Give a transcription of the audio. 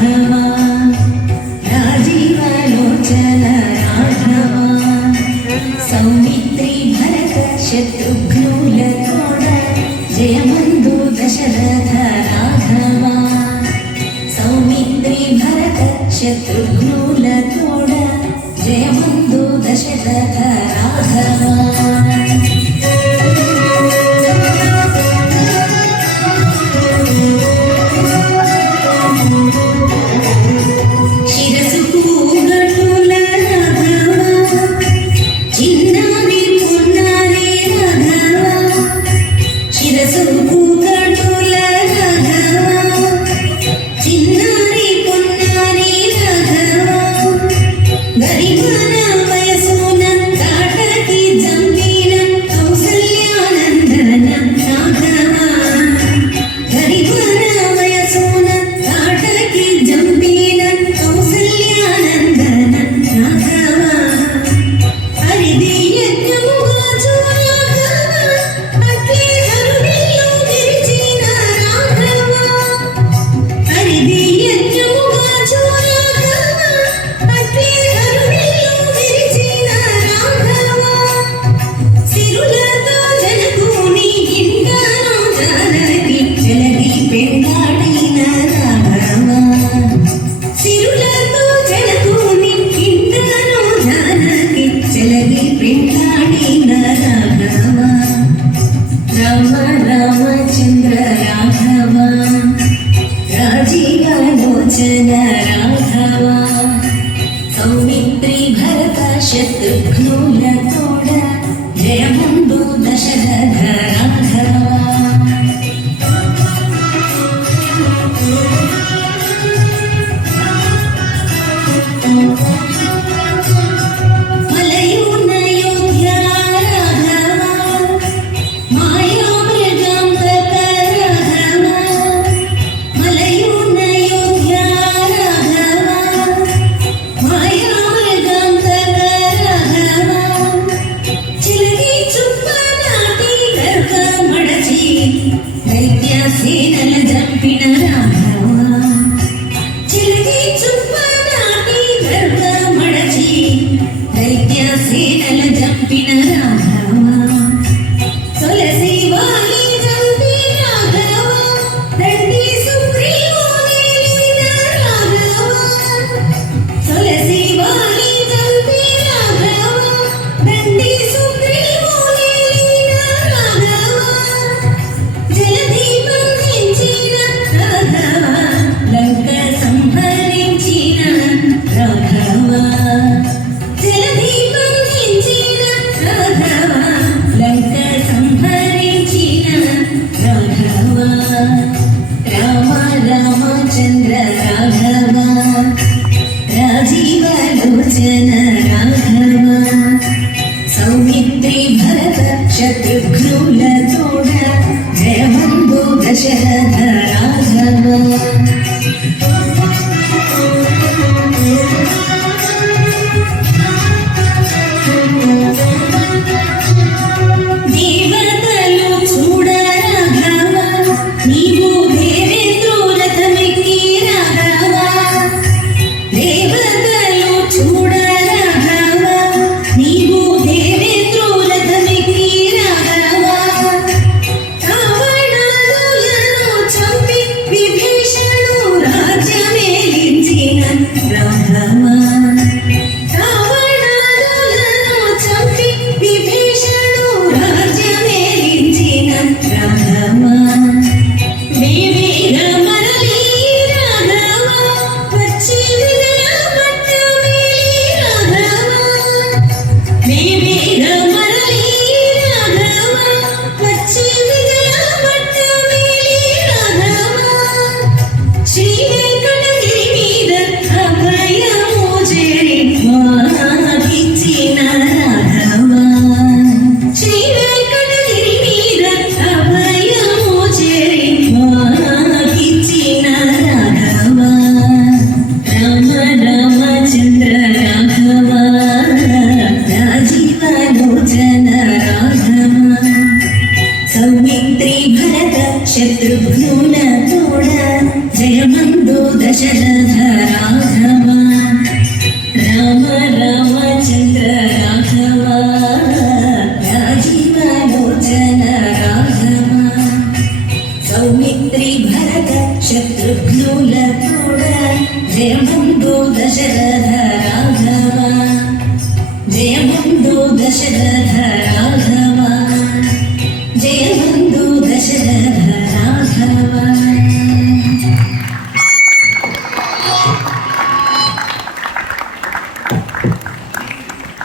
राघवा राजीवलोचन राघवा सौमित्री भरत शत्रुघ्नुलतोड जयबन्धु दशरथ राघवा सौमित्री भरत शत्रुघ्नुलतोड जयबन्धु दशरथ राघवा रामचंद्र राघवा राजीवलोचन राघवा सौमित्री भरत शत्रुघ्नुलतोड जयबन्धु दशरथ राघवा दैत्यासेनल जंपिन राघवा चिलगी चुप्प नाटी गर्भ मडची दैत्यासेनल जंपिन राघवा तुलसी वाली जंपी राघवा दंडी सुग्रीवोनेलिन राघवा तुलसी वाली जंपी राघवा दंडी सुग्रीवोनेलिन राघवा रामचंद्र राघवा राजीवलोचन राघवा सौमित्री भरत शत्रुघ्नुलतोड जयबन्धु दशरथ राघवा शत्रुघ्नुलतोड జయమందు దశరథ రాఘవ రామ రామచంద్ర